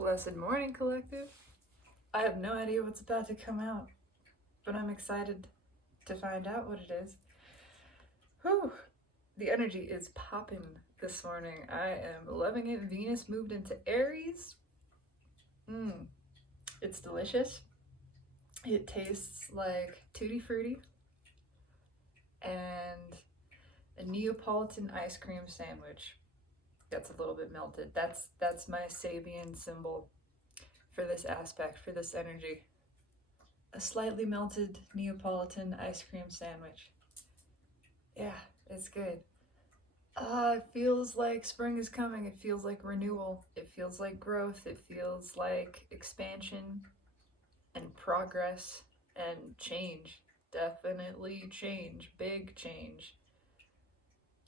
Blessed morning, collective. I have no idea what's about to come out, but I'm excited to find out what it is. Whew! The energy is popping this morning. I am loving it. Venus moved into Aries. It's delicious. It tastes like Tutti Frutti and a Neapolitan ice cream sandwich. That's a little bit melted. That's my Sabian symbol for this aspect, for this energy. A slightly melted Neapolitan ice cream sandwich. Yeah, it's good. It feels like spring is coming. It feels like renewal. It feels like growth. It feels like expansion and progress and change. Definitely change. Big change.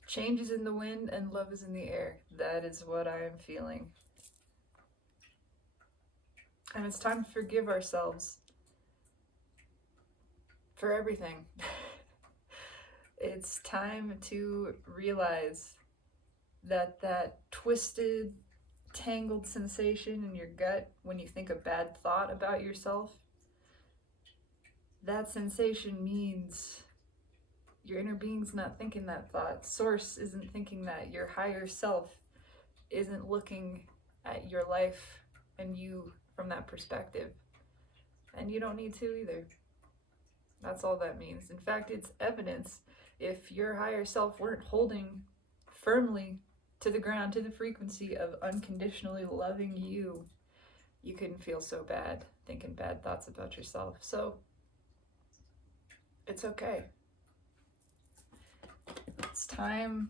Change is in the wind and love is in the air. That is what I am feeling. And it's time to forgive ourselves for everything. It's time to realize that twisted, tangled sensation in your gut when you think a bad thought about yourself, that sensation means your inner being's not thinking that thought. Source isn't thinking that. Your higher self isn't looking at your life and you from that perspective. And you don't need to either. That's all that means. In fact, it's evidence. If your higher self weren't holding firmly to the ground, to the frequency of unconditionally loving you, you couldn't feel so bad thinking bad thoughts about yourself. So it's okay. It's time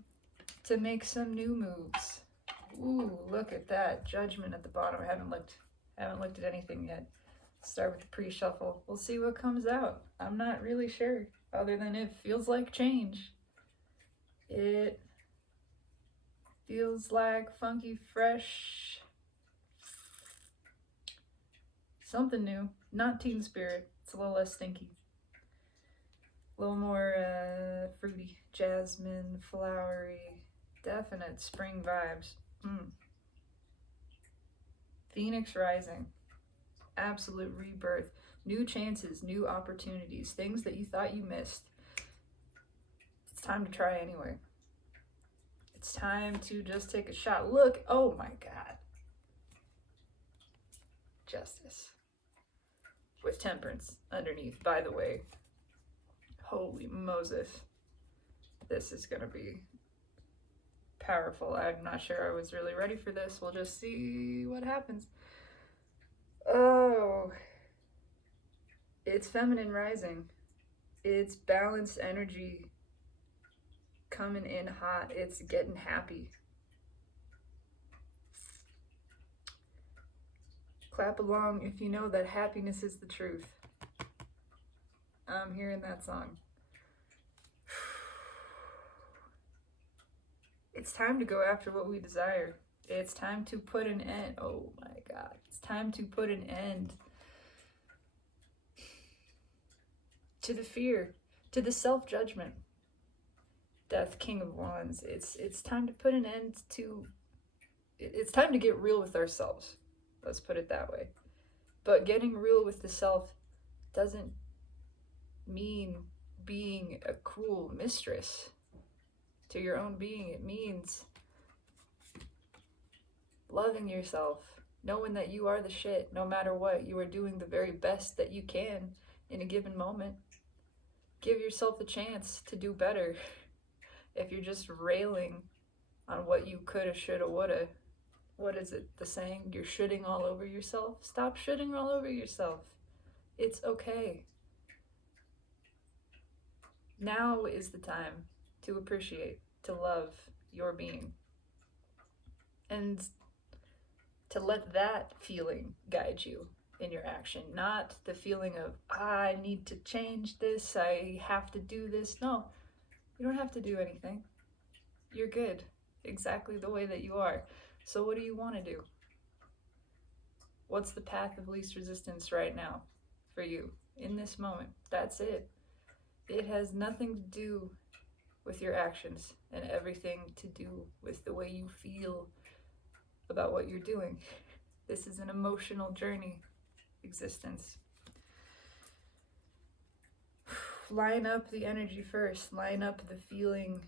to make some new moves. Ooh, look at that. Judgment at the bottom. I haven't looked at anything yet. Start with the pre-shuffle. We'll see what comes out. I'm not really sure, other than it feels like change. It feels like funky, fresh, something new. Not Teen Spirit. It's a little less stinky. A little more fruity, jasmine, flowery, definite spring vibes. Phoenix rising. Absolute rebirth, new chances, new opportunities, things that you thought you missed. It's time to try anyway. It's time to just take a shot. Look, oh my God. Justice. With temperance underneath, by the way. Holy Moses. This is gonna be powerful. I'm not sure I was really ready for this. We'll just see what happens. Oh, it's feminine rising. It's balanced energy coming in hot. It's getting happy. Clap along if you know that happiness is the truth. I'm hearing that song. It's time to go after what we desire. It's time to put an end. Oh my God. It's time to put an end to the fear, to the self-judgment. Death, King of Wands. It's time to put an end to, it's time to get real with ourselves. Let's put it that way. But getting real with the self doesn't mean being a cruel mistress to your own being. It means loving yourself, knowing that you are the shit. No matter what, you are doing the very best that you can in a given moment. Give yourself the chance to do better. If you're just railing on what you coulda, shoulda, woulda, what is it, the saying? You're shitting all over yourself. Stop shitting all over yourself. It's okay. Now is the time to appreciate, to love your being. And to let that feeling guide you in your action, not the feeling of, I need to change this, I have to do this. No, you don't have to do anything. You're good exactly the way that you are. So what do you want to do? What's the path of least resistance right now for you in this moment? That's it. It has nothing to do with your actions and everything to do with the way you feel about what you're doing. This is an emotional journey existence. Line up the energy first. Line up the feeling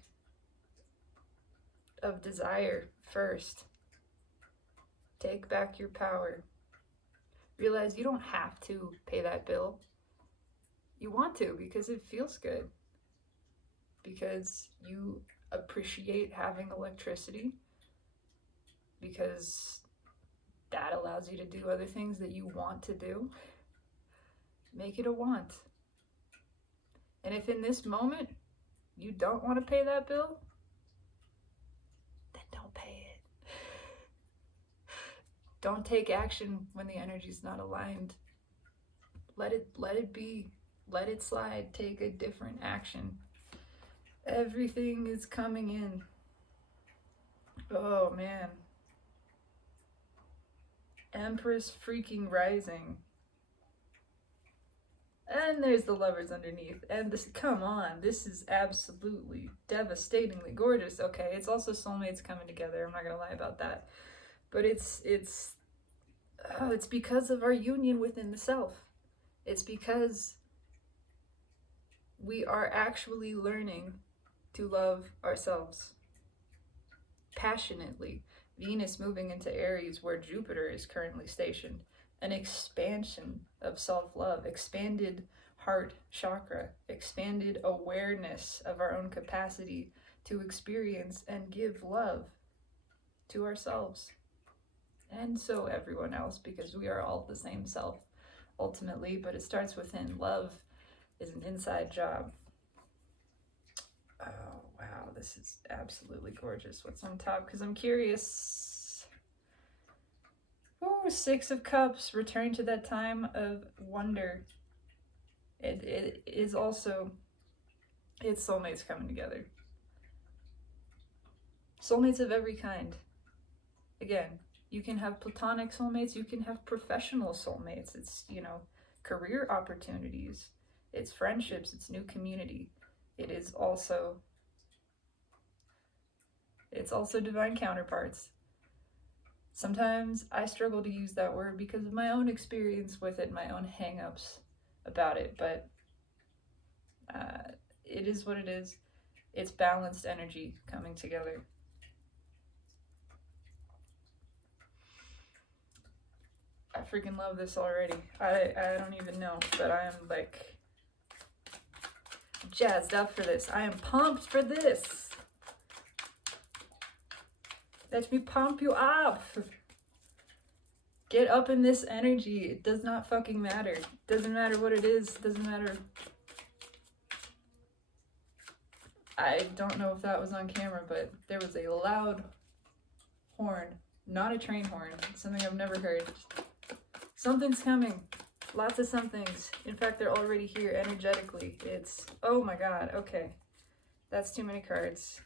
of desire first. Take back your power. Realize you don't have to pay that bill. You want to because it feels good. Because you appreciate having electricity. Because that allows you to do other things that you want to do. Make it a want. And if in this moment you don't want to pay that bill, then don't pay it. Don't take action when the energy's not aligned. Let it be. Let it slide. Take a different action. Everything is coming in. Oh man. Empress freaking rising. And there's the Lovers underneath. And this, come on, this is absolutely devastatingly gorgeous. Okay, it's also soulmates coming together. I'm not gonna lie about that. But it's because of our union within the self. It's because we are actually learning to love ourselves passionately. Venus moving into Aries, where Jupiter is currently stationed. An expansion of self-love, expanded heart chakra, expanded awareness of our own capacity to experience and give love to ourselves. And so everyone else, because we are all the same self ultimately, but it starts within. Love is an inside job. Oh, wow, this is absolutely gorgeous. What's on top? Because I'm curious. Ooh, Six of Cups, return to that time of wonder. It is also, it's soulmates coming together. Soulmates of every kind. Again, you can have platonic soulmates, you can have professional soulmates. It's, you know, career opportunities. It's friendships, it's new community. It's also divine counterparts. Sometimes I struggle to use that word because of my own experience with it, my own hang-ups about it, but it is what it is. It's balanced energy coming together. I freaking love this already. I don't even know, but I am like jazzed up for this. I am pumped for this. Let me pump you up. Get up in this energy. It does not fucking matter. It doesn't matter what it is. It doesn't matter. I don't know if that was on camera, but there was a loud horn. Not a train horn. Something I've never heard. Something's coming. Lots of somethings. In fact, they're already here energetically. It's, oh my god, okay. That's too many cards.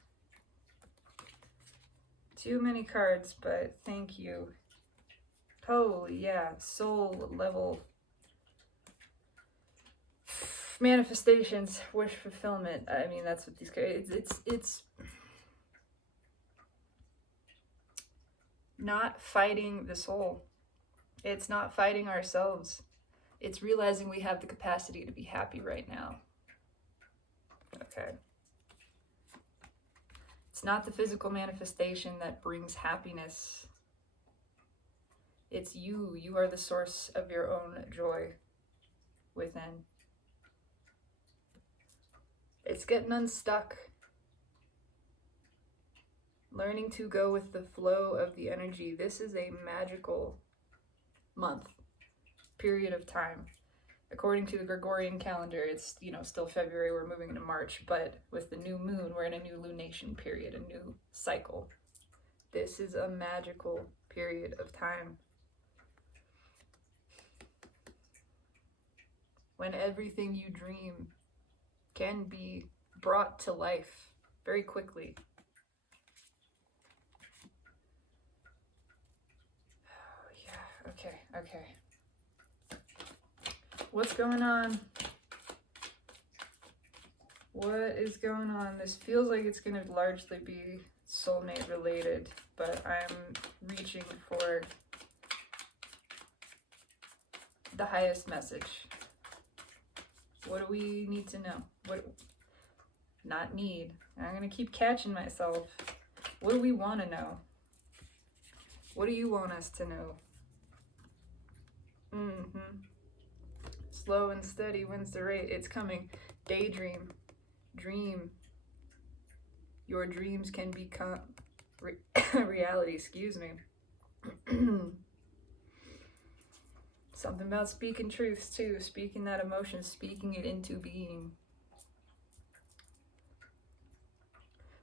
Too many cards, but thank you. Holy yeah, soul level manifestations, wish fulfillment. I mean, that's what these cards, it's not fighting the soul. It's not fighting ourselves. It's realizing we have the capacity to be happy right now. Okay. It's not the physical manifestation that brings happiness. It's you. You are the source of your own joy within. It's getting unstuck. Learning to go with the flow of the energy. This is a magical month, period of time. According to the Gregorian calendar, it's, you know, still February, we're moving into March, but with the new moon, we're in a new lunation period, a new cycle. This is a magical period of time. When everything you dream can be brought to life very quickly. Oh, yeah, okay. What's going on? What is going on? This feels like it's going to largely be soulmate related, but I'm reaching for the highest message. What do we need to know? What, not need. I'm going to keep catching myself. What do we want to know? What do you want us to know? Slow and steady wins the race. It's coming. Daydream. Dream. Your dreams can become reality. Excuse me. Something about speaking truths too. Speaking that emotion. Speaking it into being.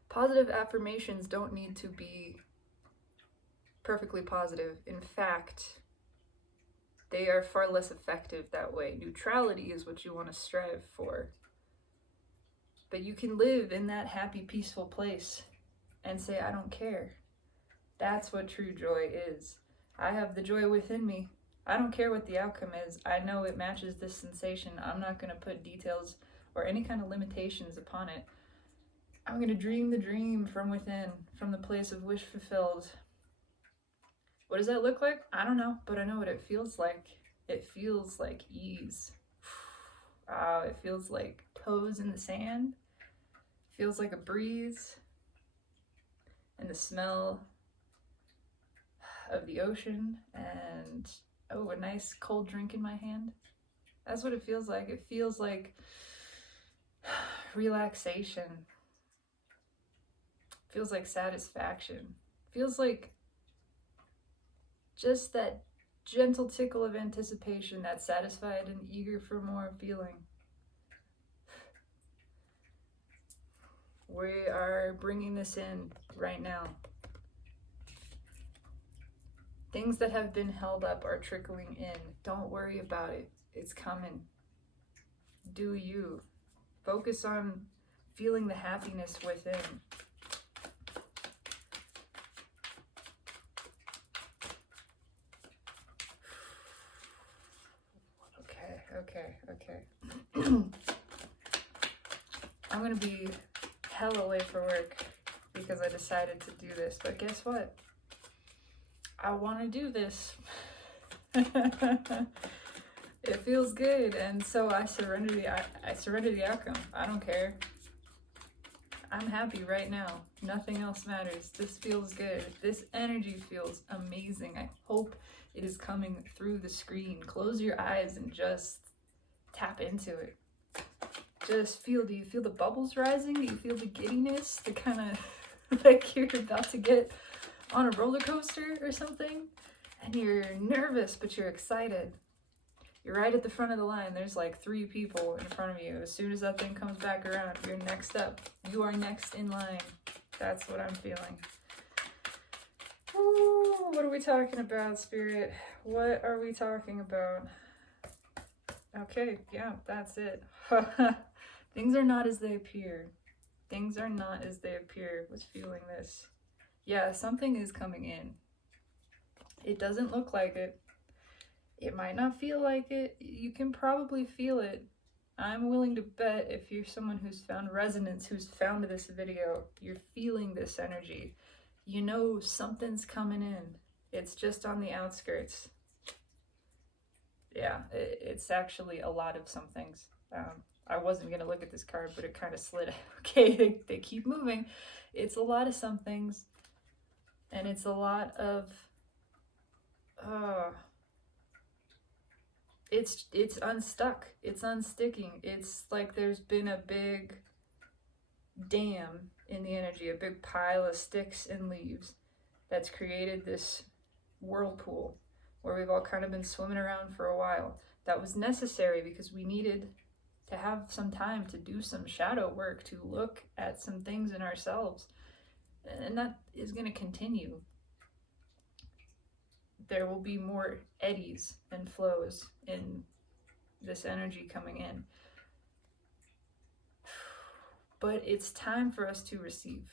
Positive affirmations don't need to be perfectly positive. In fact, they are far less effective that way. Neutrality is what you want to strive for. But you can live in that happy, peaceful place and say, I don't care. That's what true joy is. I have the joy within me. I don't care what the outcome is. I know it matches this sensation. I'm not going to put details or any kind of limitations upon it. I'm going to dream the dream from within, from the place of wish fulfilled. What does that look like? I don't know, but I know what it feels like. It feels like ease. It feels like toes in the sand. It feels like a breeze. And the smell of the ocean. And, oh, a nice cold drink in my hand. That's what it feels like. It feels like relaxation. It feels like satisfaction. It feels like just that gentle tickle of anticipation, that satisfied and eager for more feeling. We are bringing this in right now. Things that have been held up are trickling in. Don't worry about it. It's coming. Do you. Focus on feeling the happiness within. Okay. I'm gonna be hella late for work because I decided to do this, but guess what? I want to do this. It feels good, and so I surrender the outcome. I don't care. I'm happy right now. Nothing else matters. This feels good. This energy feels amazing. I hope it is coming through the screen. Close your eyes and just tap into it. Just feel, do you feel the bubbles rising? Do you feel the giddiness? The kind of like you're about to get on a roller coaster or something? And you're nervous, but you're excited. You're right at the front of the line. There's like 3 people in front of you. As soon as that thing comes back around, you're next up. You are next in line. That's what I'm feeling. Ooh, what are we talking about, Spirit? What are we talking about? Okay, yeah, that's it. Things are not as they appear. Things are not as they appear. Was feeling this. Yeah, something is coming in. It doesn't look like it. It might not feel like it. You can probably feel it. I'm willing to bet if you're someone who's found resonance, who's found this video, you're feeling this energy. You know something's coming in. It's just on the outskirts. Yeah, it's actually a lot of some things. I wasn't going to look at this card, but it kind of slid. Okay, they keep moving. It's a lot of some things. And it's a lot of... It's unstuck. It's unsticking. It's like there's been a big dam in the energy, a big pile of sticks and leaves that's created this whirlpool where we've all kind of been swimming around for a while. That was necessary because we needed to have some time to do some shadow work, to look at some things in ourselves. And that is going to continue. There will be more eddies and flows in this energy coming in. But it's time for us to receive.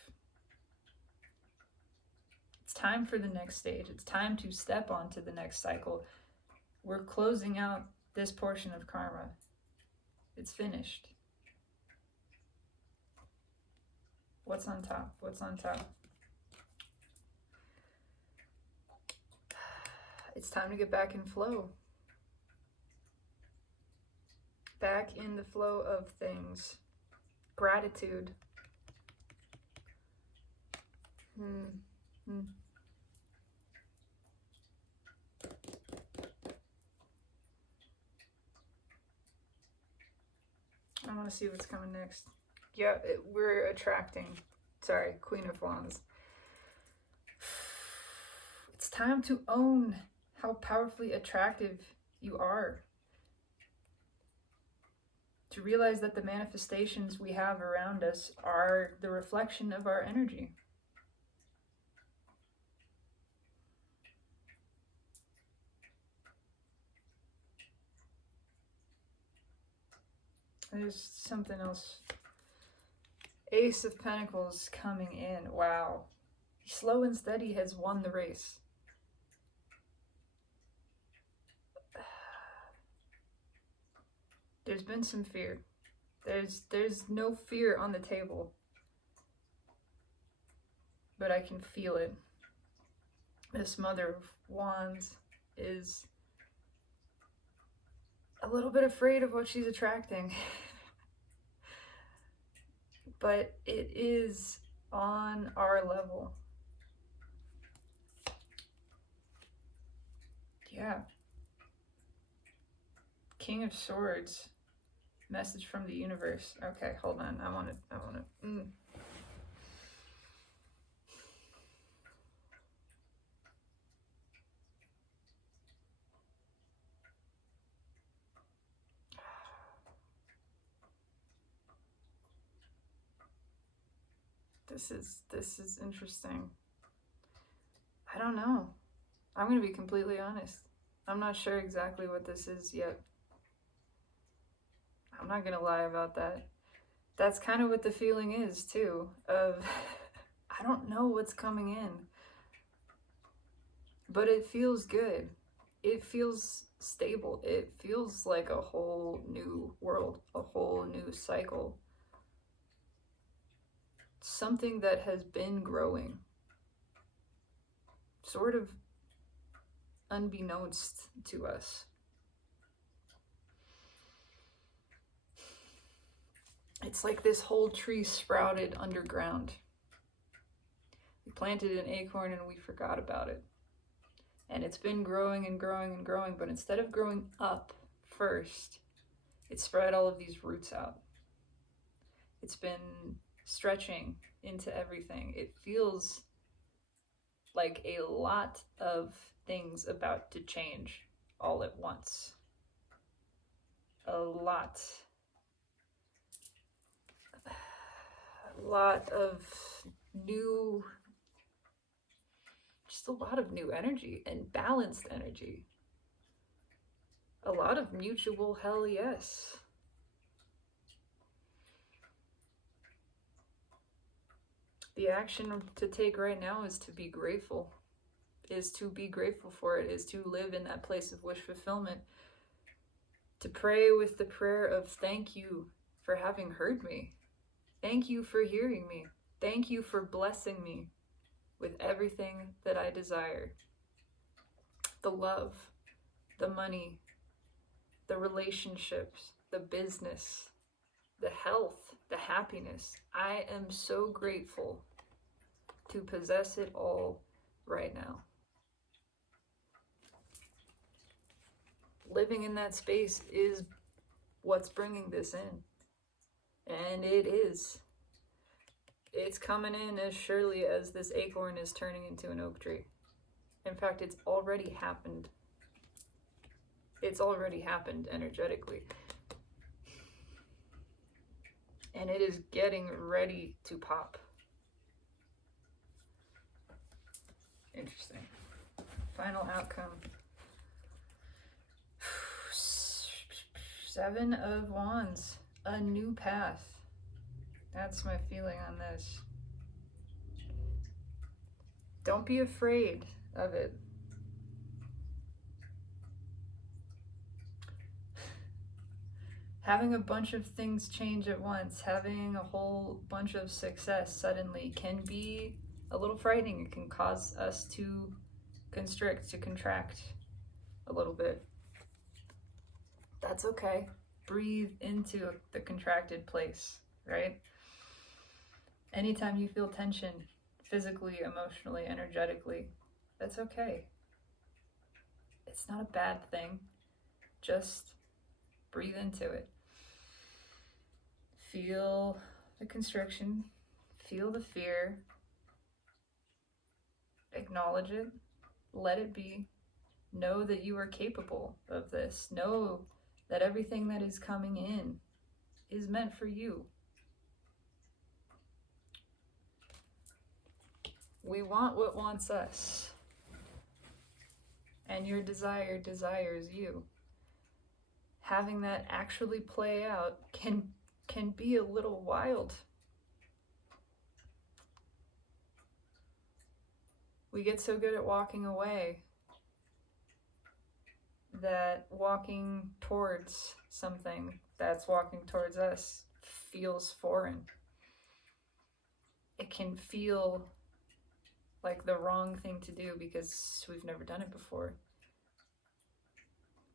It's time for the next stage. It's time to step onto the next cycle. We're closing out this portion of karma. It's finished. What's on top? What's on top? It's time to get back in flow. back in the flow of things. Gratitude. I want to see what's coming next. Yeah, we're attracting. Sorry, Queen of Wands. It's time to own how powerfully attractive you are. To realize that the manifestations we have around us are the reflection of our energy. There's something else. Ace of Pentacles coming in. Wow. Slow and steady has won the race. There's been some fear. There's no fear on the table. But I can feel it. This Mother of Wands is a little bit afraid of what she's attracting. But it is on our level. Yeah. King of Swords. Message from the universe. Okay, hold on. I want to. This is interesting. I don't know. I'm going to be completely honest. I'm not sure exactly what this is yet. I'm not going to lie about that. That's kind of what the feeling is too, of I don't know what's coming in. But it feels good. It feels stable. It feels like a whole new world, a whole new cycle. Something that has been growing. Sort of unbeknownst to us. It's like this whole tree sprouted underground. We planted an acorn and we forgot about it. And it's been growing and growing and growing, but instead of growing up first, it spread all of these roots out. It's been stretching into everything. It feels like a lot of things about to change all at once. A lot of new, just a lot of new energy and balanced energy. A lot of mutual hell yes. The action to take right now is to be grateful. Is to be grateful for it. Is to live in that place of wish fulfillment. To pray with the prayer of thank you for having heard me. Thank you for hearing me. Thank you for blessing me with everything that I desire. The love, the money, the relationships, the business, the health, the happiness. I am so grateful to possess it all right now. Living in that space is what's bringing this in. And it is. It's coming in as surely as this acorn is turning into an oak tree. In fact, it's already happened. It's already happened energetically. And it is getting ready to pop. Interesting. Final outcome. 7 of Wands. A new path. That's my feeling on this. Don't be afraid of it. Having a bunch of things change at once, having a whole bunch of success suddenly can be a little frightening. It can cause us to constrict, to contract a little bit. That's okay. breathe into the contracted place, right? Anytime you feel tension, physically, emotionally, energetically, that's okay. It's not a bad thing. Just breathe into it. Feel the constriction, feel the fear, acknowledge it, let it be. Know that you are capable of this. Know that everything that is coming in is meant for you. We want what wants us, and your desire desires you. Having that actually play out can be a little wild. We get so good at walking away that walking towards something that's walking towards us feels foreign. It can feel like the wrong thing to do because we've never done it before.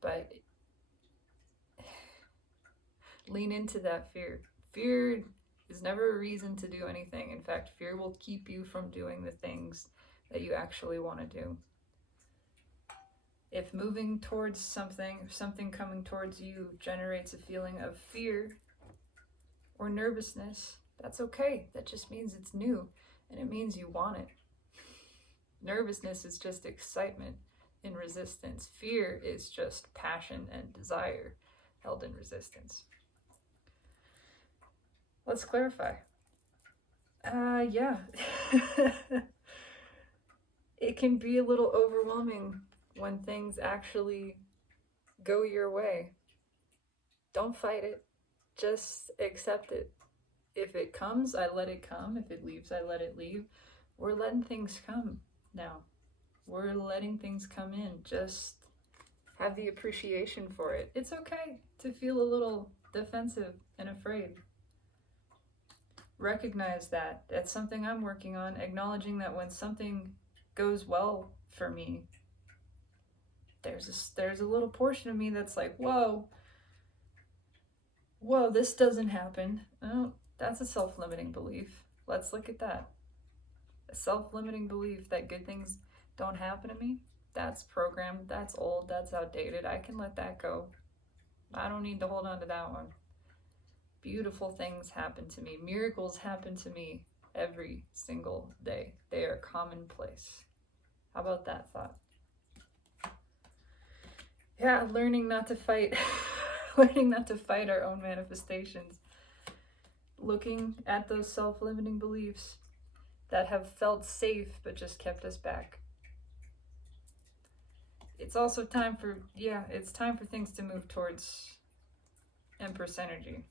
But lean into that fear. Fear is never a reason to do anything. In fact, fear will keep you from doing the things that you actually want to do. If moving towards something, or something coming towards you generates a feeling of fear or nervousness, that's okay. That just means it's new, and it means you want it. Nervousness is just excitement in resistance. Fear is just passion and desire held in resistance. Let's clarify. Yeah. It can be a little overwhelming when things actually go your way. Don't fight it. Just accept it. If it comes, I let it come. If it leaves, I let it leave. We're letting things come now. We're letting things come in. Just have the appreciation for it. It's okay to feel a little defensive and afraid. Recognize that. That's something I'm working on. Acknowledging that when something goes well for me, there's a little portion of me that's like, whoa, this doesn't happen. Oh, that's a self-limiting belief. Let's look at that. A self-limiting belief that good things don't happen to me, that's programmed, that's old, that's outdated. I can let that go. I don't need to hold on to that one. Beautiful things happen to me. Miracles happen to me every single day. They are commonplace. How about that thought? Yeah, learning not to fight. Learning not to fight our own manifestations. Looking at those self-limiting beliefs that have felt safe but just kept us back. It's also time for, it's time for things to move towards Empress energy.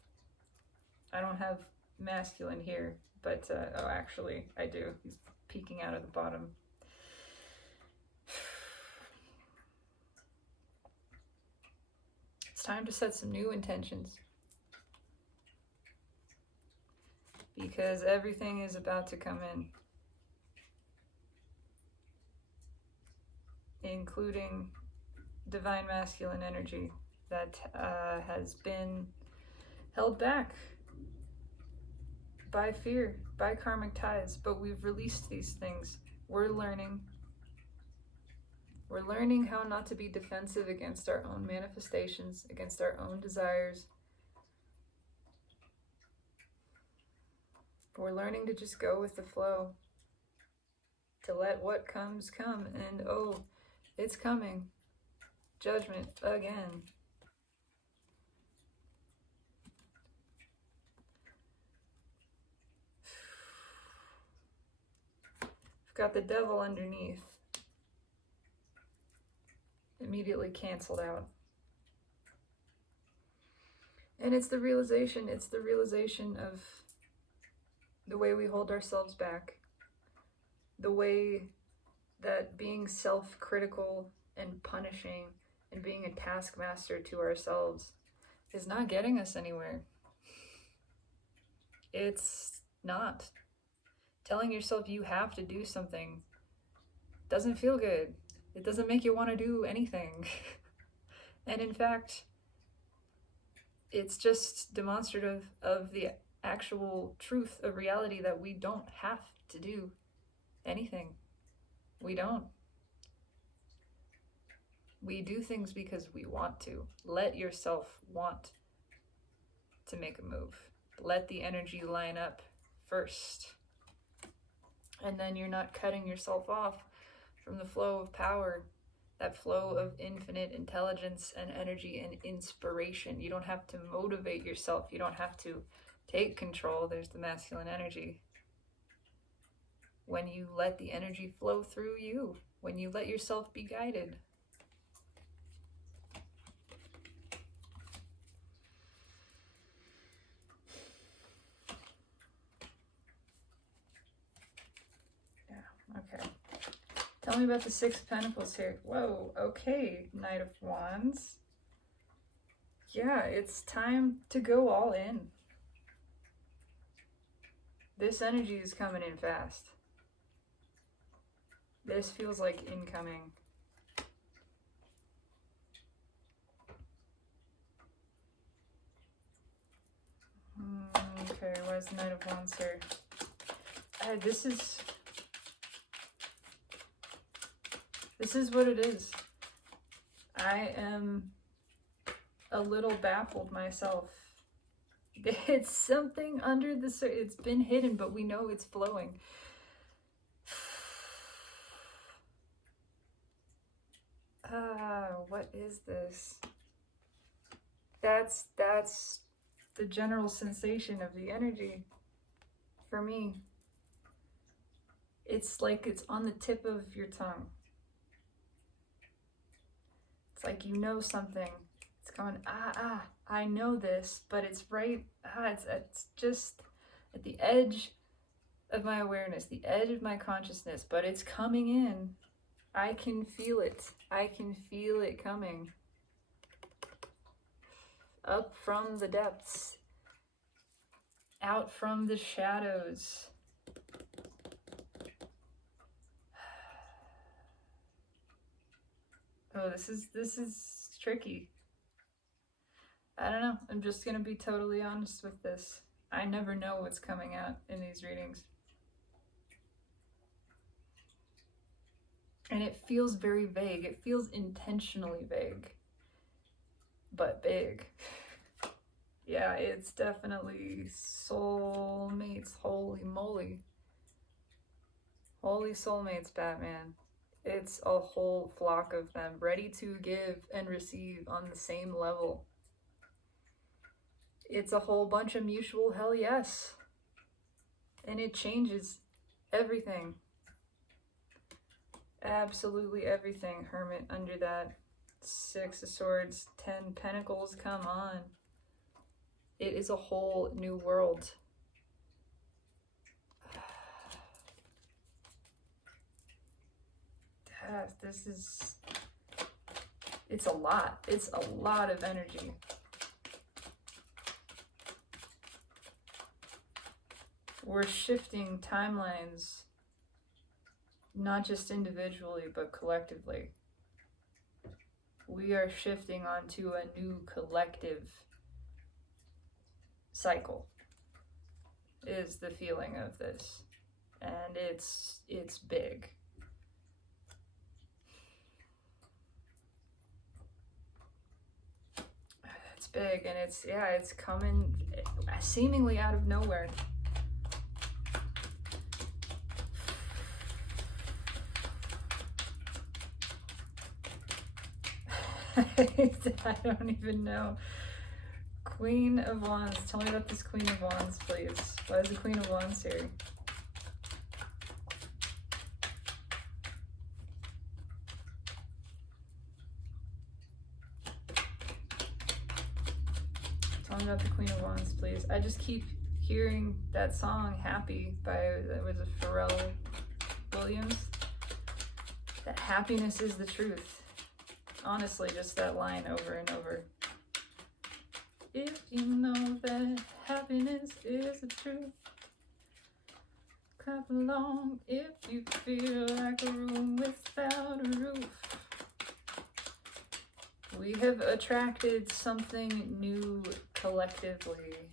I don't have masculine here, but, oh, actually, I do. He's peeking out of the bottom. It's time to set some new intentions. Because everything is about to come in. Including divine masculine energy that has been held back by fear, by karmic ties, but we've released these things. We're learning how not to be defensive against our own manifestations, against our own desires. We're learning to just go with the flow, to let what comes come, and oh, it's coming. Judgment again. I've got the devil underneath. Immediately canceled out. And it's the realization of the way we hold ourselves back. The way that being self-critical and punishing and being a taskmaster to ourselves is not getting us anywhere. It's not. Telling yourself you have to do something doesn't feel good. It doesn't make you want to do anything. And in fact, it's just demonstrative of the actual truth of reality that we don't have to do anything. We don't. We do things because we want to. Let yourself want to make a move. Let the energy line up first. And then you're not cutting yourself off from the flow of power, that flow of infinite intelligence and energy and inspiration. You don't have to motivate yourself. You don't have to take control. There's the masculine energy. When you let the energy flow through you, when you let yourself be guided. Okay. Tell me about the Six of Pentacles here. Whoa, okay, Knight of Wands. Yeah, it's time to go all in. This energy is coming in fast. This feels like incoming. Okay, where's the Knight of Wands here? This is what it is. I am a little baffled myself. It's something under the surface. It's been hidden, but we know it's flowing. What is this? That's the general sensation of the energy for me. It's like it's on the tip of your tongue. It's like you know something. It's going, I know this, but it's right, it's just at the edge of my awareness, the edge of my consciousness, but it's coming in. I can feel it. I can feel it coming. Up from the depths. Out from the shadows. Oh, this is tricky. I don't know. I'm just gonna be totally honest with this. I never know what's coming out in these readings. And it feels very vague. It feels intentionally vague, but big. Yeah, it's definitely soulmates. Holy moly. Holy soulmates, Batman. It's a whole flock of them ready to give and receive on the same level. It's a whole bunch of mutual hell yes. And it changes everything. Absolutely everything. Hermit under that. Six of Swords, 10 Pentacles, come on. It is a whole new world. It's a lot. It's a lot of energy. We're shifting timelines, not just individually, but collectively. We are shifting onto a new collective cycle, is the feeling of this. And it's big. It's big, and it's coming seemingly out of nowhere. I don't even know. Queen of Wands. Tell me about this Queen of Wands, please. Why is the Queen of Wands here? Tell me about the Queen of Wands, please. I just keep hearing that song, Happy, was it Pharrell Williams? That happiness is the truth. Honestly, just that line over and over. If you know that happiness is the truth, clap along if you feel like a room without a roof. We have attracted something new collectively.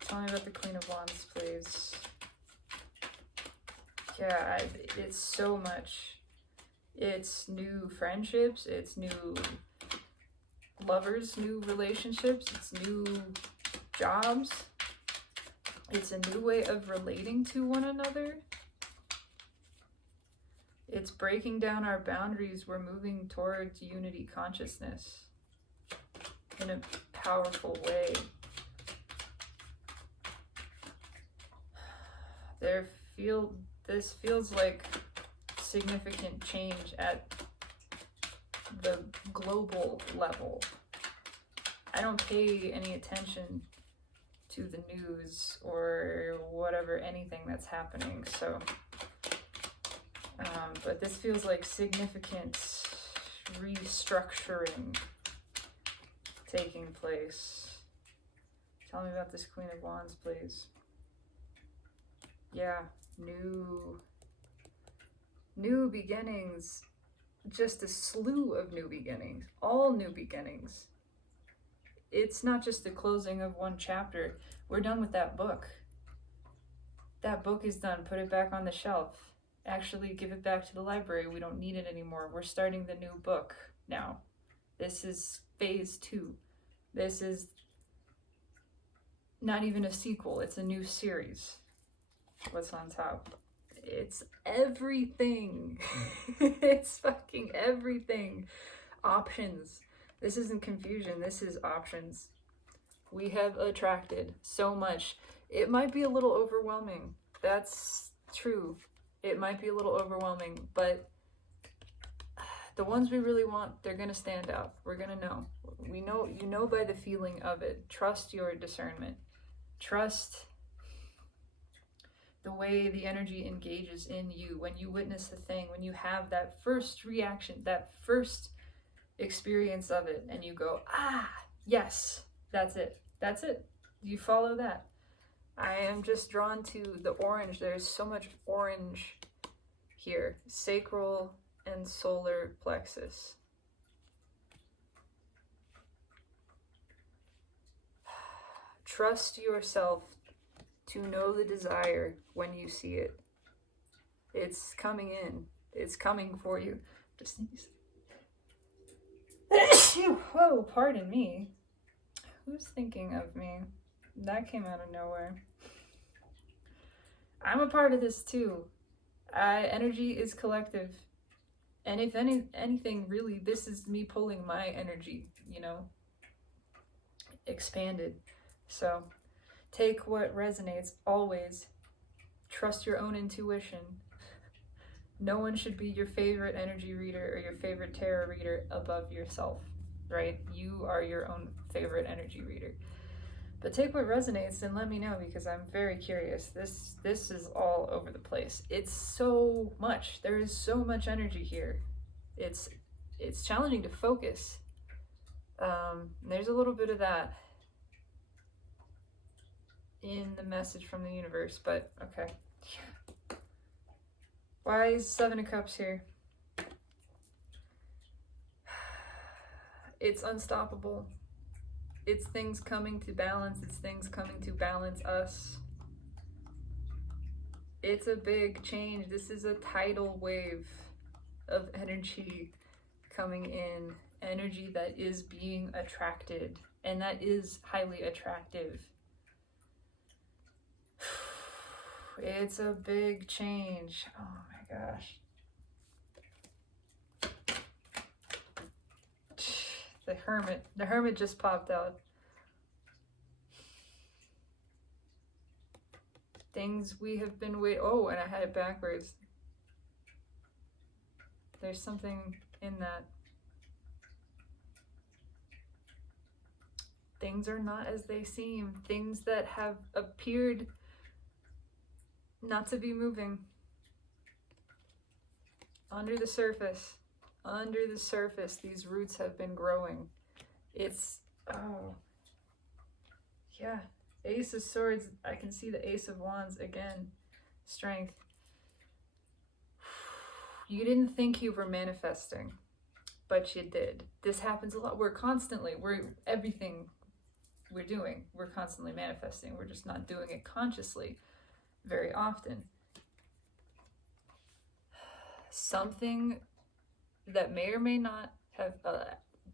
Tell me about the Queen of Wands, please. Yeah, it's so much. It's new friendships, it's new lovers, new relationships, it's new jobs. It's a new way of relating to one another. It's breaking down our boundaries. We're moving towards unity consciousness in a powerful way. This feels like significant change at the global level. I don't pay any attention to the news or whatever, anything that's happening, so but this feels like significant restructuring taking place. Tell me about this Queen of Wands, please. Yeah, new beginnings, just a slew of new beginnings, all new beginnings. It's not just the closing of one chapter. We're done with that book. That book is done. Put it back on the shelf. Actually, give it back to the library. We don't need it anymore. We're starting the new book now. This is phase 2. This is not even a sequel. It's a new series. What's on top? It's everything. It's fucking everything. Options. This isn't confusion. This is options. We have attracted so much. It might be a little overwhelming. That's true. It might be a little overwhelming, but the ones we really want, they're going to stand out. We're going to know. You know by the feeling of it. Trust your discernment. Trust the way the energy engages in you when you witness a thing, when you have that first reaction, that first experience of it, and you go, ah, yes, that's it. That's it. You follow that. I am just drawn to the orange. There's so much orange here. Sacral and solar plexus. Trust yourself to know the desire when you see it. It's coming in. It's coming for you. Just sneeze. Whoa, pardon me. Who's thinking of me? That came out of nowhere. I'm a part of this too. Energy is collective. And if anything, really, this is me pulling my energy, expanded. So take what resonates always. Trust your own intuition. No one should be your favorite energy reader or your favorite tarot reader above yourself, right? You are your own favorite energy reader. But take what resonates and let me know, because I'm very curious. This is all over the place. It's so much. There is so much energy here. It's challenging to focus. There's a little bit of that in the message from the universe, but okay. Why is 7 of Cups here? It's unstoppable. It's things coming to balance. It's things coming to balance us. It's a big change. This is a tidal wave of energy coming in. Energy that is being attracted. And that is highly attractive. It's a big change. Oh my gosh. The Hermit just popped out. Things we have been waiting. Oh, and I had it backwards. There's something in that. Things are not as they seem. Things that have appeared not to be moving. Under the surface, these roots have been growing. It's, oh, yeah. Ace of Swords, I can see the Ace of Wands again. Strength. You didn't think you were manifesting. but you did. This happens a lot. Everything we're doing, we're constantly manifesting. We're just not doing it consciously very often. Something that may or may not have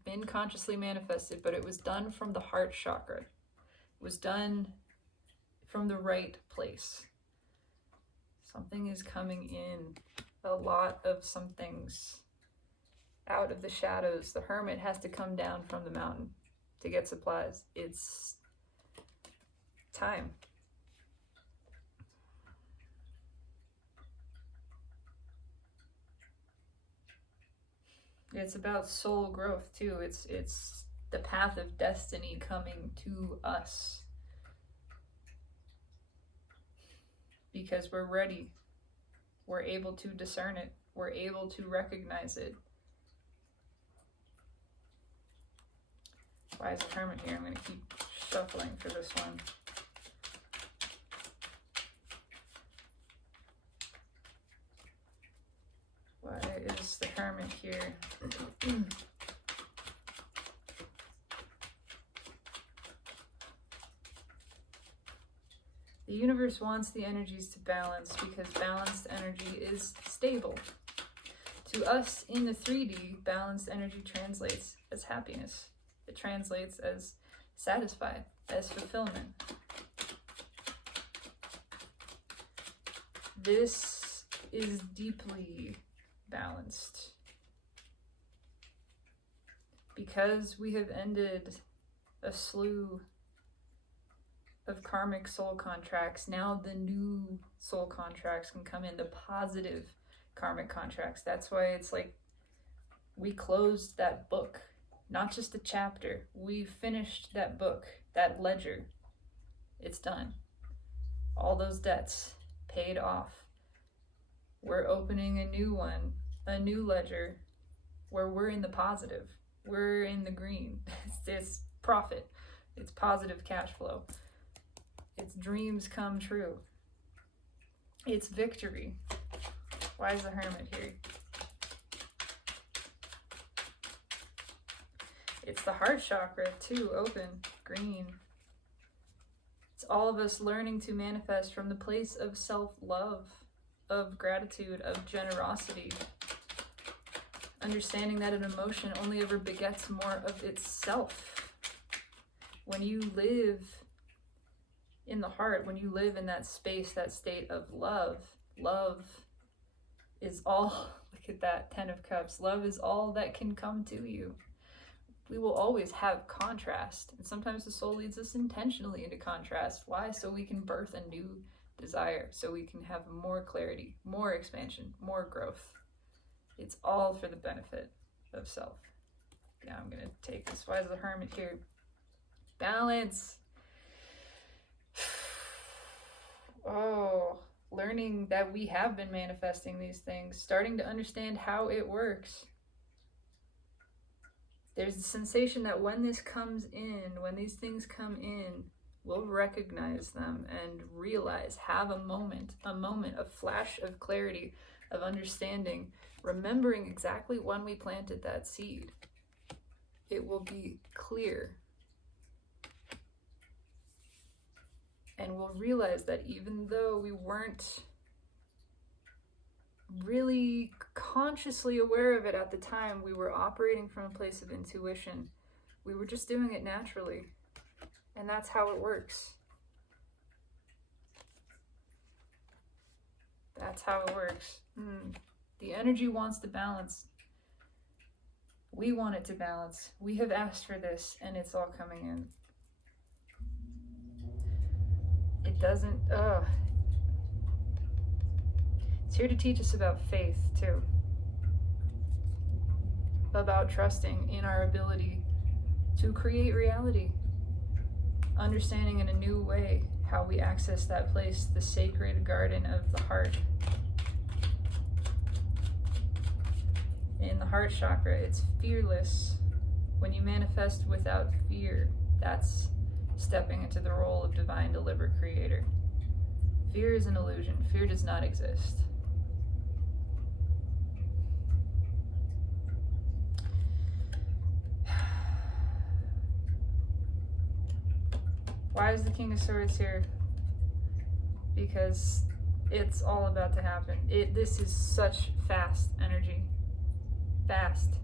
been consciously manifested, but it was done from the heart chakra. It was done from the right place. Something is coming in. A lot of some things out of the shadows. The hermit has to come down from the mountain to get supplies. It's time. It's about soul growth too. It's the path of destiny coming to us. Because we're ready. We're able to discern it. We're able to recognize it. Why is the hermit here? I'm going to keep shuffling for this one. Why is the hermit here? The universe wants the energies to balance because balanced energy is stable. To us in the 3D, balanced energy translates as happiness. It translates as satisfied, as fulfillment. This is deeply balanced. Because we have ended a slew of karmic soul contracts, now the new soul contracts can come in, the positive karmic contracts. That's why it's like we closed that book, not just a chapter. We finished that book, that ledger. It's done. All those debts paid off. We're opening a new one, a new ledger where we're in the positive. We're in the green. It's profit. It's positive cash flow. It's dreams come true. It's victory. Why is the hermit here? It's the heart chakra too, open, green. It's all of us learning to manifest from the place of self-love, of gratitude, of generosity. Understanding that an emotion only ever begets more of itself. When you live in the heart, when you live in that space, that state of love, love is all, look at that, 10 of Cups, love is all that can come to you. We will always have contrast, and sometimes the soul leads us intentionally into contrast. Why? So we can birth a new desire, so we can have more clarity, more expansion, more growth. It's all for the benefit of self. Yeah, I'm gonna take this. Why is the hermit here? Balance. Oh, learning that we have been manifesting these things, starting to understand how it works. There's a sensation that when this comes in, when these things come in, we'll recognize them and realize, have a moment, a flash of clarity, of understanding, remembering exactly when we planted that seed. It will be clear. And we'll realize that even though we weren't really consciously aware of it at the time, we were operating from a place of intuition. We were just doing it naturally. And that's how it works. That's how it works. The energy wants to balance. We want it to balance. We have asked for this, and it's all coming in. It doesn't, it's here to teach us about faith too. About trusting in our ability to create reality. Understanding in a new way how we access that place, the sacred garden of the heart. In the heart chakra, it's fearless. When you manifest without fear, that's stepping into the role of divine deliberate creator. Fear is an illusion. Fear does not exist. Why is the King of Swords here? Because it's all about to happen. This is such fast energy. Fast,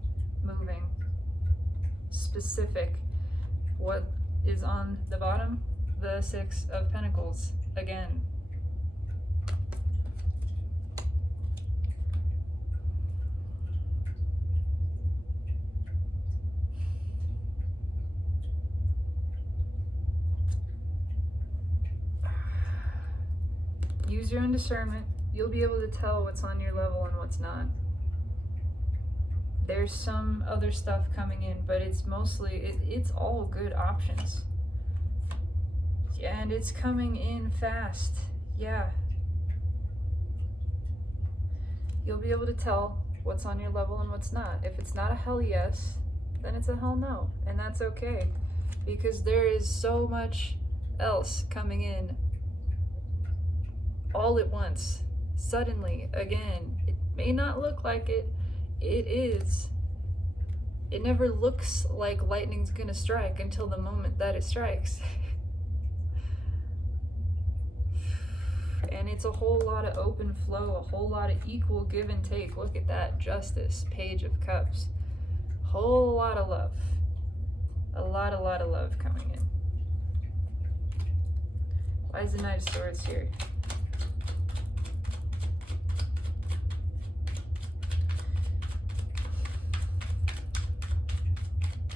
moving, specific. What is on the bottom? The Six of Pentacles again. Use your own discernment. You'll be able to tell what's on your level and what's not. There's some other stuff coming in, but it's mostly, it's all good options. Yeah, and it's coming in fast. Yeah. You'll be able to tell what's on your level and what's not. If it's not a hell yes, then it's a hell no. And that's okay. Because there is so much else coming in all at once, suddenly, again. It may not look like it. It is. It never looks like lightning's gonna strike until the moment that it strikes. And it's a whole lot of open flow, a whole lot of equal give and take. Look at that, Justice, Page of Cups. Whole lot of love. A lot of love coming in. Why is the Knight of Swords here?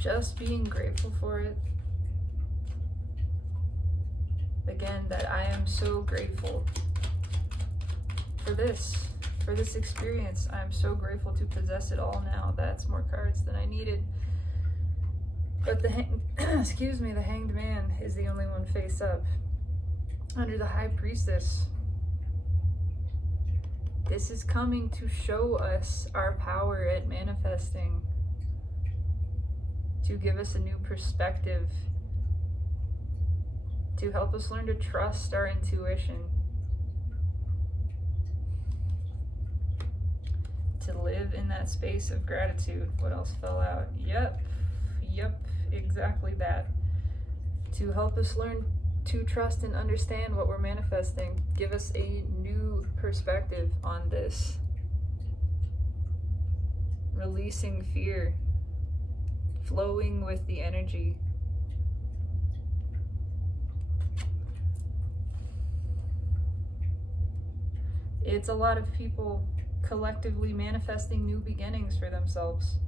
Just being grateful for it. Again, that I am so grateful for this experience. I'm so grateful to possess it all now. That's more cards than I needed. But the excuse me, the Hanged Man is the only one face up. Under the High Priestess. This is coming to show us our power at manifesting. To give us a new perspective, to help us learn to trust our intuition, to live in that space of gratitude. What else fell out? Yep, exactly that. To help us learn to trust and understand what we're manifesting, give us a new perspective on this. Releasing fear. Flowing with the energy. It's a lot of people collectively manifesting new beginnings for themselves.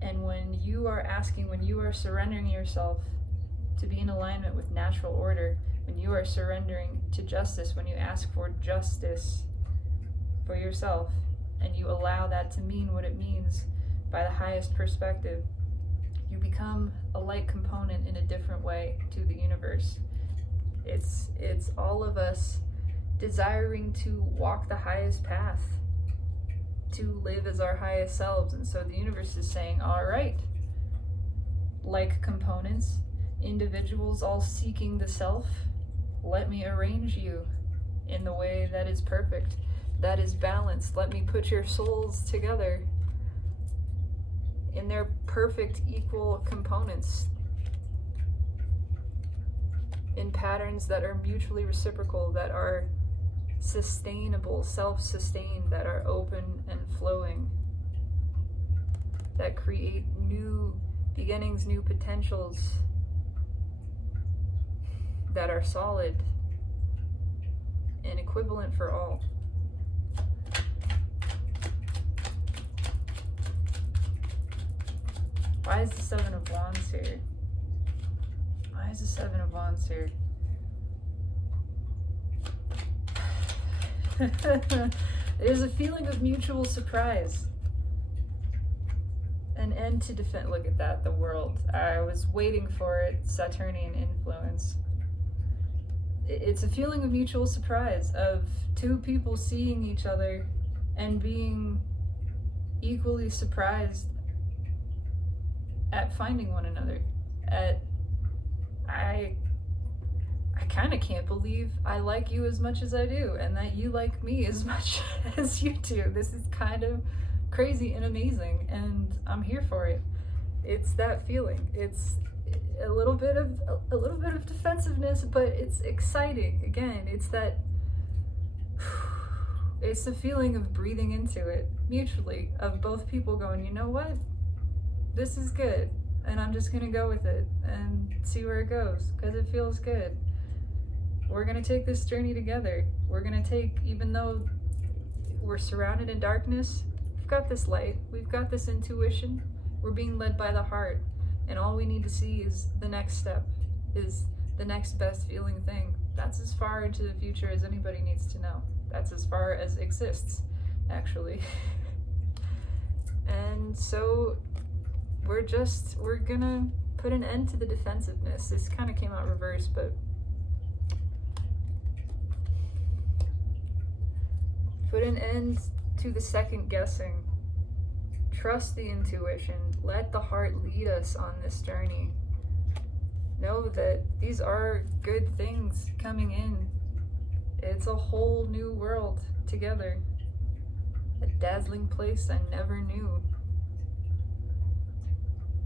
And when you are asking, when you are surrendering yourself to be in alignment with natural order, when you are surrendering to justice, when you ask for justice for yourself, and you allow that to mean what it means by the highest perspective, you become a light component in a different way to the universe. It's all of us desiring to walk the highest path, to live as our highest selves. And so the universe is saying, all right, like components, individuals all seeking the self, let me arrange you in the way that is perfect, that is balanced. Let me put your souls together in their perfect equal components, in patterns that are mutually reciprocal, that are sustainable, self-sustained, that are open and flowing, that create new beginnings, new potentials, that are solid and equivalent for all. Why is the Seven of Wands here? Why is the Seven of Wands here? There's a feeling of mutual surprise. An end to defend. Look at that, the World. I was waiting for it. Saturnian influence. It's a feeling of mutual surprise, of two people seeing each other and being equally surprised at finding one another. I kind of can't believe I like you as much as I do, and that you like me as much as you do. This is kind of crazy and amazing, and I'm here for it. It's that feeling. a little bit of defensiveness, but it's exciting. Again, it's that it's the feeling of breathing into it mutually, of both people going, you know what, this is good, and I'm just gonna go with it and see where it goes because it feels good. We're gonna take this journey together. We're gonna take, even though we're surrounded in darkness, we've got this light, we've got this intuition, we're being led by the heart, and all we need to see is the next step, is the next best feeling thing. That's as far into the future as anybody needs to know. That's as far as exists, actually. And so we're gonna put an end to the defensiveness. This kind of came out reversed, but put an end to the second guessing. Trust the intuition. Let the heart lead us on this journey. Know that these are good things coming in. It's a whole new world together. A dazzling place I never knew.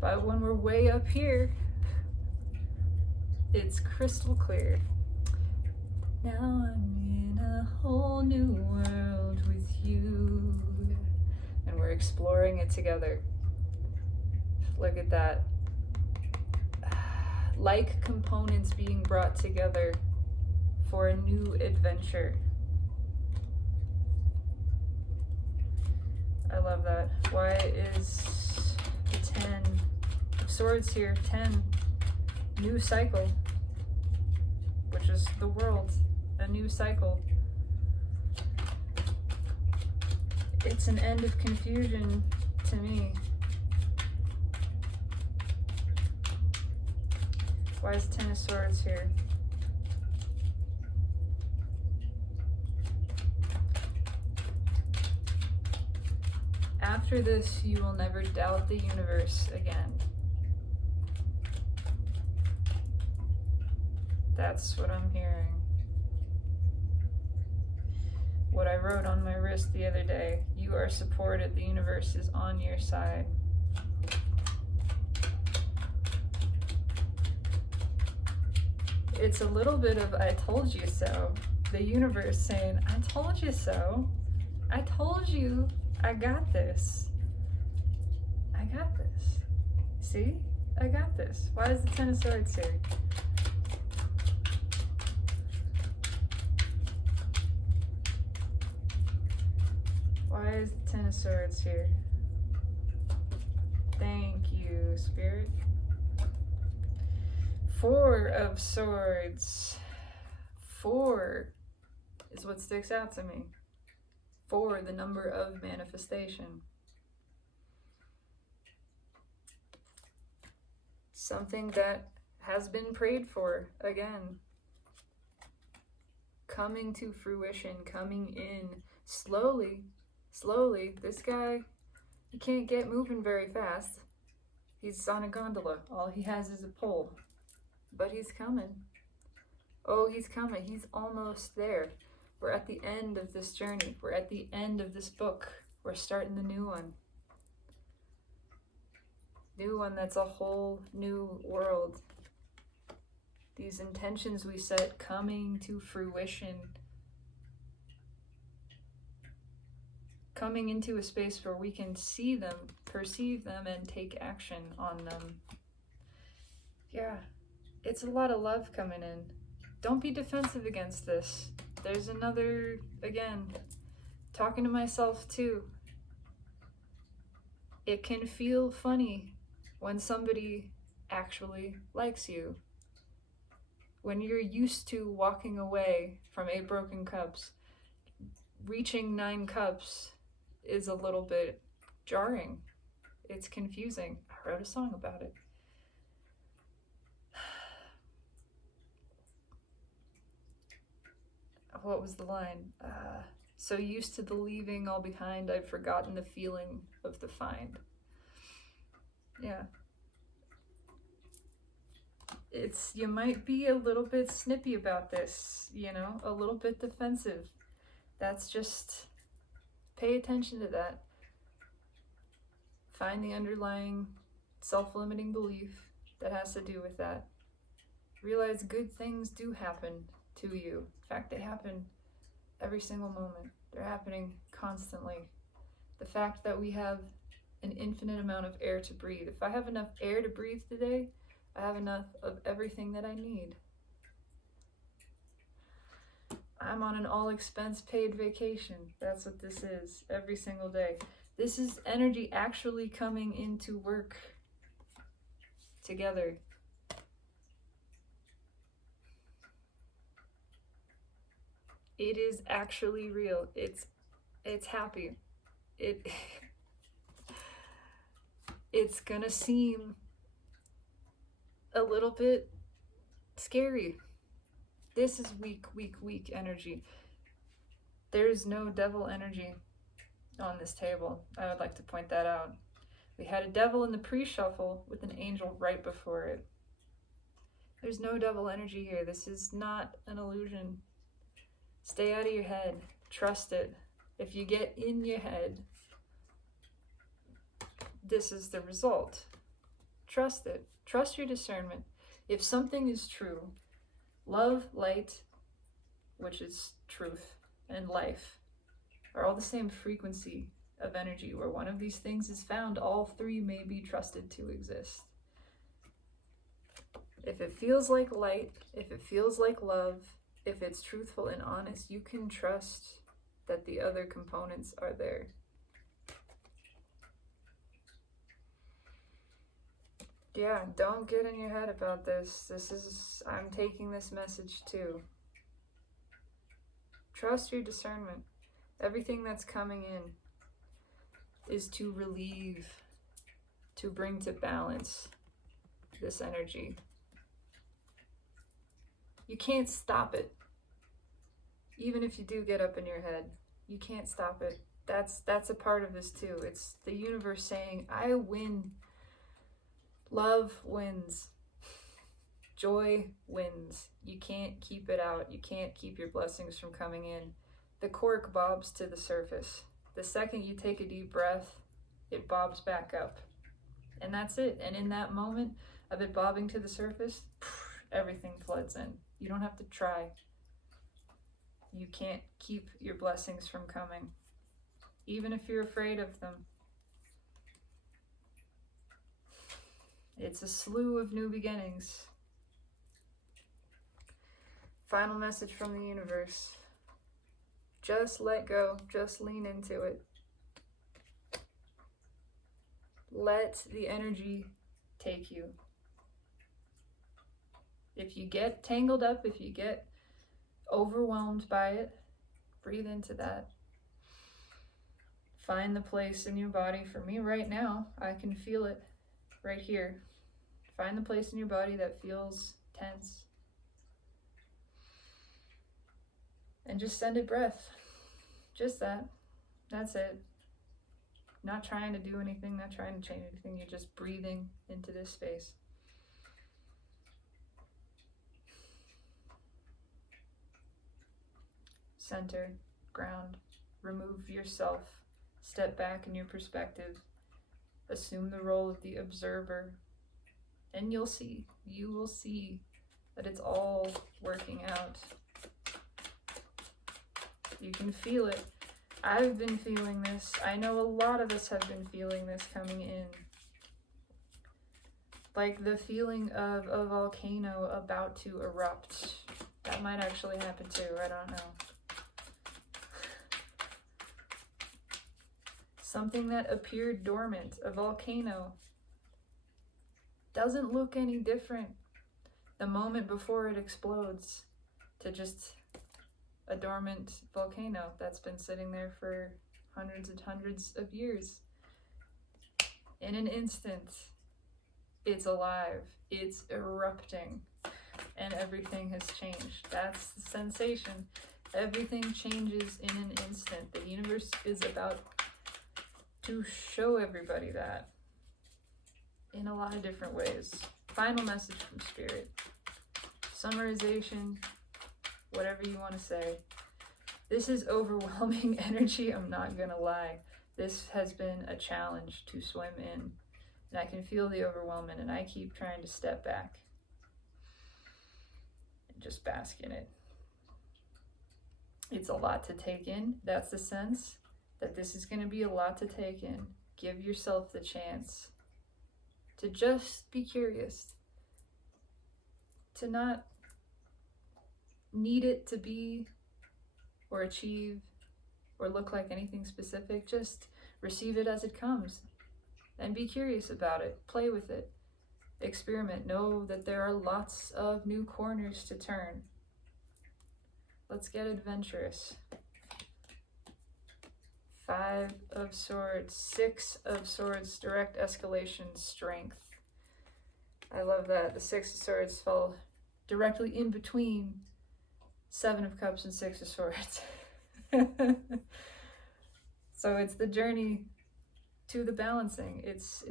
But when we're way up here, it's crystal clear. Now I'm in a whole new world with you. And we're exploring it together. Look at that. Like components being brought together for a new adventure. I love that. Why is the 10 of Swords here? 10. New cycle. Which is the world. A new cycle. It's an end of confusion to me. Why is 10 of Swords here? After this, you will never doubt the universe again. That's what I'm hearing. What I wrote on my wrist the other day, you are supported, the universe is on your side. It's a little bit of I told you so. The universe saying, I told you so. I told you I got this. I got this. See? I got this. Why is the 10 of Swords here? Why is the 10 of Swords here? Thank you, Spirit. 4 of Swords. 4 is what sticks out to me. 4, the number of manifestation. Something that has been prayed for, again. Coming to fruition, coming in slowly. Slowly. This guy, he can't get moving very fast. He's on a gondola. All he has is a pole. But he's coming. Oh, he's coming. He's almost there. We're at the end of this journey. We're at the end of this book. We're starting the new one. New one that's a whole new world. These intentions we set coming to fruition. Coming into a space where we can see them, perceive them, and take action on them. Yeah, it's a lot of love coming in. Don't be defensive against this. There's another, again, talking to myself too. It can feel funny when somebody actually likes you. When you're used to walking away from 8 broken cups, reaching 9 cups is a little bit jarring. It's confusing. I wrote a song about it. What was the line? So used to the leaving all behind, I've forgotten the feeling of the find. Yeah. You might be a little bit snippy about this, you know, a little bit defensive. That's just, pay attention to that. Find the underlying self-limiting belief that has to do with that. Realize good things do happen to you. In fact, they happen every single moment. They're happening constantly. The fact that we have an infinite amount of air to breathe. If I have enough air to breathe today, I have enough of everything that I need. I'm on an all expense paid vacation. That's what this is every single day. This is energy actually coming into work together. It is actually real. It's happy. It's gonna seem a little bit scary. This is weak energy. There's no devil energy on this table. I would like to point that out. We had a devil in the pre-shuffle with an angel right before it. There's no devil energy here. This is not an illusion. Stay out of your head. Trust it. If you get in your head, this is the result. Trust it. Trust your discernment. If something is true, love, light, which is truth, and life are all the same frequency of energy. Where one of these things is found, all three may be trusted to exist. If it feels like light, if it feels like love, if it's truthful and honest, you can trust that the other components are there. Yeah, don't get in your head about this. I'm taking this message too. Trust your discernment. Everything that's coming in is to relieve, to bring to balance this energy. You can't stop it. Even if you do get up in your head, you can't stop it. That's a part of this too. It's the universe saying, I win. Love wins. Joy wins. You can't keep it out. You can't keep your blessings from coming in. The cork bobs to the surface. The second you take a deep breath, it bobs back up. And that's it. And in that moment of it bobbing to the surface, everything floods in. You don't have to try. You can't keep your blessings from coming, even if you're afraid of them. It's a slew of new beginnings. Final message from the universe. Just let go. Just lean into it. Let the energy take you. If you get tangled up, if you get overwhelmed by it, breathe into that. Find the place in your body. For me right now, I can feel it right here. Find the place in your body that feels tense. And just send it breath. Just that. That's it. Not trying to do anything, not trying to change anything. You're just breathing into this space. Center, ground, remove yourself, step back in your perspective, assume the role of the observer, and you will see that it's all working out. You can feel it. I've been feeling this. I know a lot of us have been feeling this coming in. Like the feeling of a volcano about to erupt. That might actually happen too, I don't know. Something that appeared dormant, a volcano, doesn't look any different the moment before it explodes to just a dormant volcano that's been sitting there for hundreds and hundreds of years. In an instant, it's alive, it's erupting, and everything has changed. That's the sensation. Everything changes in an instant. The universe is about to show everybody that in a lot of different ways. Final message from Spirit. Summarization, whatever you want to say. This is overwhelming energy, I'm not gonna lie. This has been a challenge to swim in. And I can feel the overwhelming, and I keep trying to step back and just bask in it. It's a lot to take in. That's the sense that this is going to be a lot to take in. Give yourself the chance to just be curious, to not need it to be or achieve or look like anything specific. Just receive it as it comes and be curious about it. Play with it. Experiment. Know that there are lots of new corners to turn. Let's get adventurous. 5 of Swords, 6 of Swords, direct escalation, strength. I love that. The 6 of Swords fell directly in between 7 of Cups and 6 of Swords. So it's the journey to the balancing. It's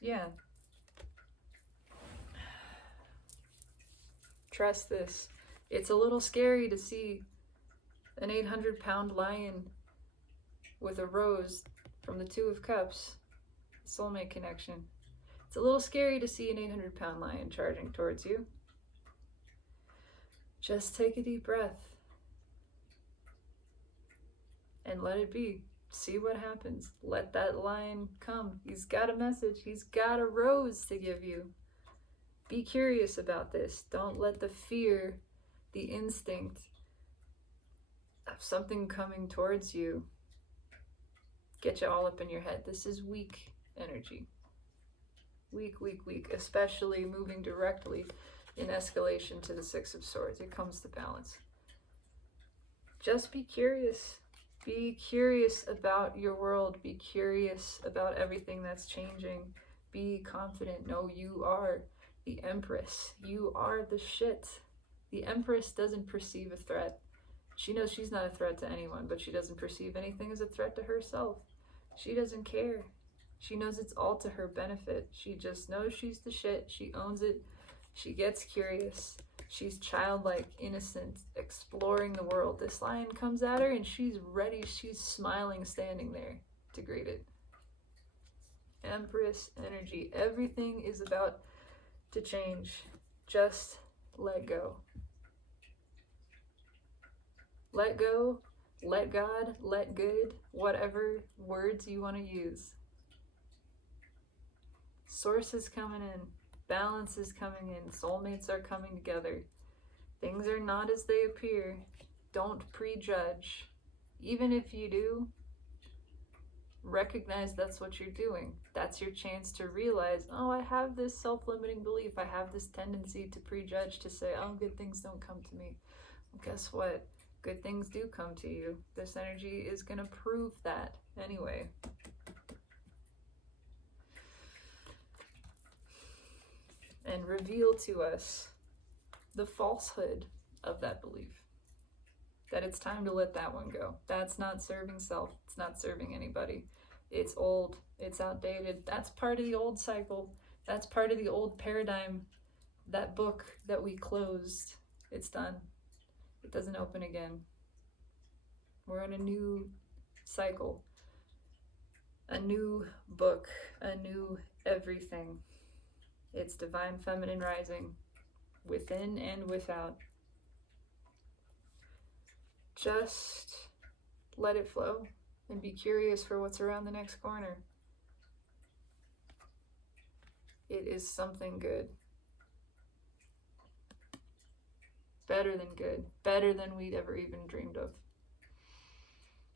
yeah. Trust this. It's a little scary to see an 800-pound lion with a rose from the 2 of Cups, soulmate connection. It's a little scary to see an 800-pound lion charging towards you. Just take a deep breath and let it be. See what happens. Let that lion come. He's got a message. He's got a rose to give you. Be curious about this. Don't let the fear, the instinct of something coming towards you get you all up in your head. This is weak energy. Weak, weak, weak. Especially moving directly in escalation to the 6 of Swords. It comes to balance. Just be curious. Be curious about your world. Be curious about everything that's changing. Be confident. Know you are the Empress. You are the shit. The Empress doesn't perceive a threat. She knows she's not a threat to anyone, but she doesn't perceive anything as a threat to herself. She doesn't care. She knows it's all to her benefit. She just knows she's the shit. She owns it. She gets curious. She's childlike, innocent, exploring the world. This lion comes at her and she's ready. She's smiling, standing there to greet it. Empress energy. Everything is about to change. Just let go. Let go, let God, let good, whatever words you want to use. Source is coming in. Balance is coming in. Soulmates are coming together. Things are not as they appear. Don't prejudge. Even if you do, recognize that's what you're doing. That's your chance to realize, oh, I have this self-limiting belief. I have this tendency to prejudge, to say, oh, good things don't come to me. Well, guess what? Good things do come to you. This energy is going to prove that anyway. And reveal to us the falsehood of that belief. That it's time to let that one go. That's not serving self. It's not serving anybody. It's old. It's outdated. That's part of the old cycle. That's part of the old paradigm. That book that we closed, it's done. It doesn't open again. We're in a new cycle. A new book. A new everything. It's divine feminine rising, within and without. Just let it flow and be curious for what's around the next corner. It is something good. Better than good. Better than we'd ever even dreamed of.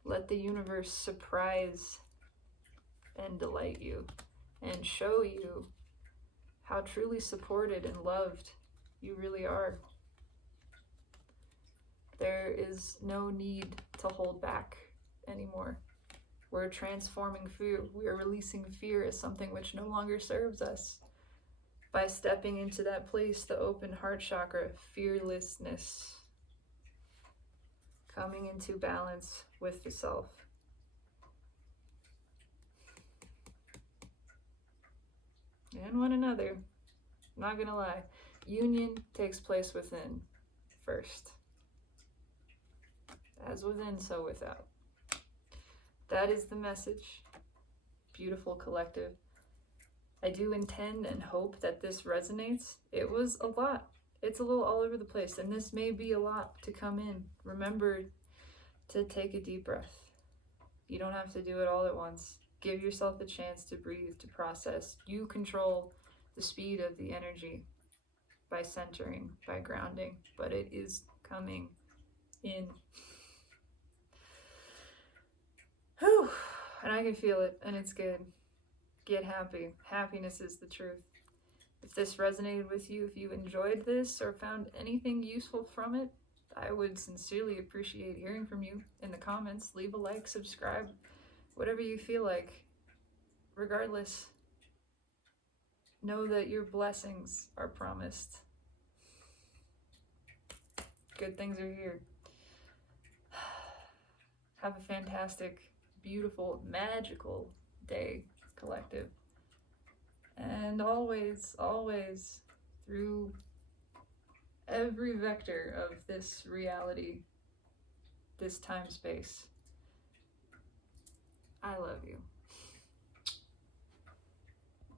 Let the universe surprise and delight you and show you how truly supported and loved you really are. There is no need to hold back anymore. We're transforming fear. We are releasing fear as something which no longer serves us. By stepping into that place, the open heart chakra, fearlessness. Coming into balance with the self. And one another. I'm not gonna lie. Union takes place within first. As within, so without. That is the message. Beautiful collective. I do intend and hope that this resonates. It was a lot. It's a little all over the place, and this may be a lot to come in. Remember to take a deep breath. You don't have to do it all at once. Give yourself a chance to breathe, to process. You control the speed of the energy by centering, by grounding, but it is coming in. Whew. And I can feel it, and it's good. Get happy. Happiness is the truth. If this resonated with you, if you enjoyed this or found anything useful from it, I would sincerely appreciate hearing from you in the comments. Leave a like, subscribe, whatever you feel like. Regardless, know that your blessings are promised. Good things are here. Have a fantastic, beautiful, magical day, collective. And always, always, through every vector of this reality, this time space, I love you.